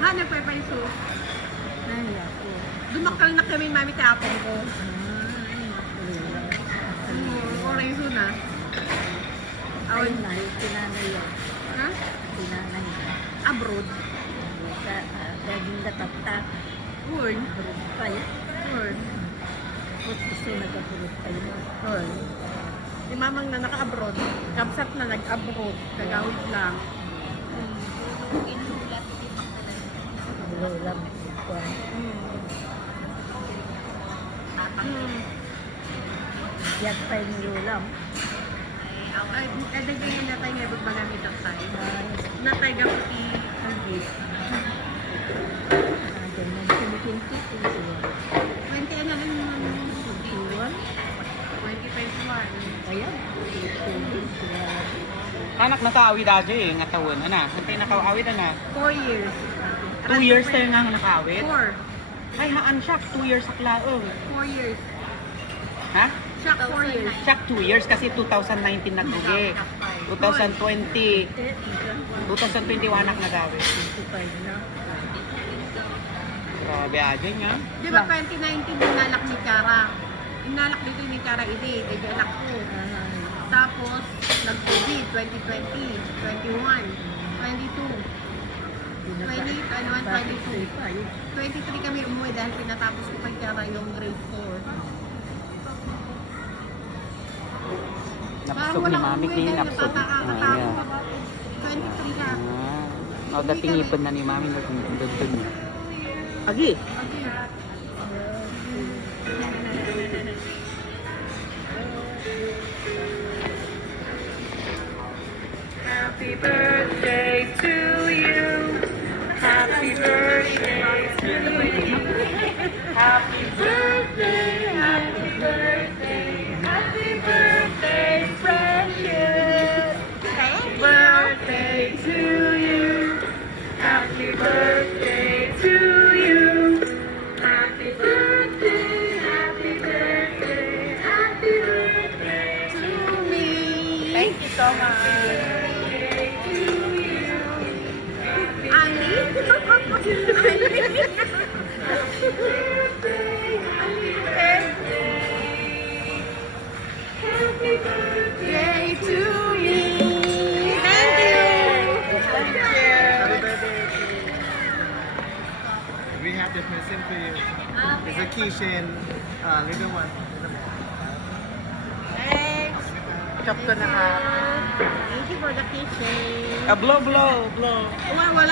Ha, nagpapaiso. Ay, ako. Dumakal na kami mami kahapon ko. Oreso na. Ay, nahi, sinanay yan. Ha? Sinanay. Abroad. Daging natapta. Good. Abroad pa yun. Good. Gusto nag-abroad pa yun. Good. Si mamang na naka-abroad. Kapsat na nag-abroad. Kagawid lang. Lola, kuwan. Yak pa yung lola. Ay, kadagdagan na tayo ngayon magamit ang tayo. Natay gaputi ang gift. Ganyan, kinikinti. 20 ano lang naman. 21. 2021. Ayan. Anak nakaawid aja eh, nga tawon. Ana, hantay nakaawid ana. 4 years. 2 years tayo nga nakaawid. 4. Ay, haan siya, 2 years sa klaong. 4 years. Ha? Siya 4 years. Siya 2 years kasi 2019 nagbugi. 2020, 2021 anak nagawid. 25 na. Grabe aja nga. Di ba 2019 inalak ni Cara? Inalak dito ni Cara Ide, kaya anak ko. Tapos, nag-COVID, 2020, 21, 22, 23 kami umuwi dahil pinatapos ko kay Cara yung grade 4. Napsog ni mami kini napsog. Ayan. 23 na. Oh, dating ipon na ni mami doon niya. Agi. Happy birthday to you. Happy birthday to you. Happy birthday, happy birthday, happy birthday, precious. Happy birthday to you. Happy birthday to you. Happy birthday, happy birthday, happy birthday to me. Thank you so much. Happy birthday to you. Thank you. Thank you. We have the present for you. It's a keychain, little one. Thanks. Chop ko na ha. Thank you for the kitchen. Blow. Wala.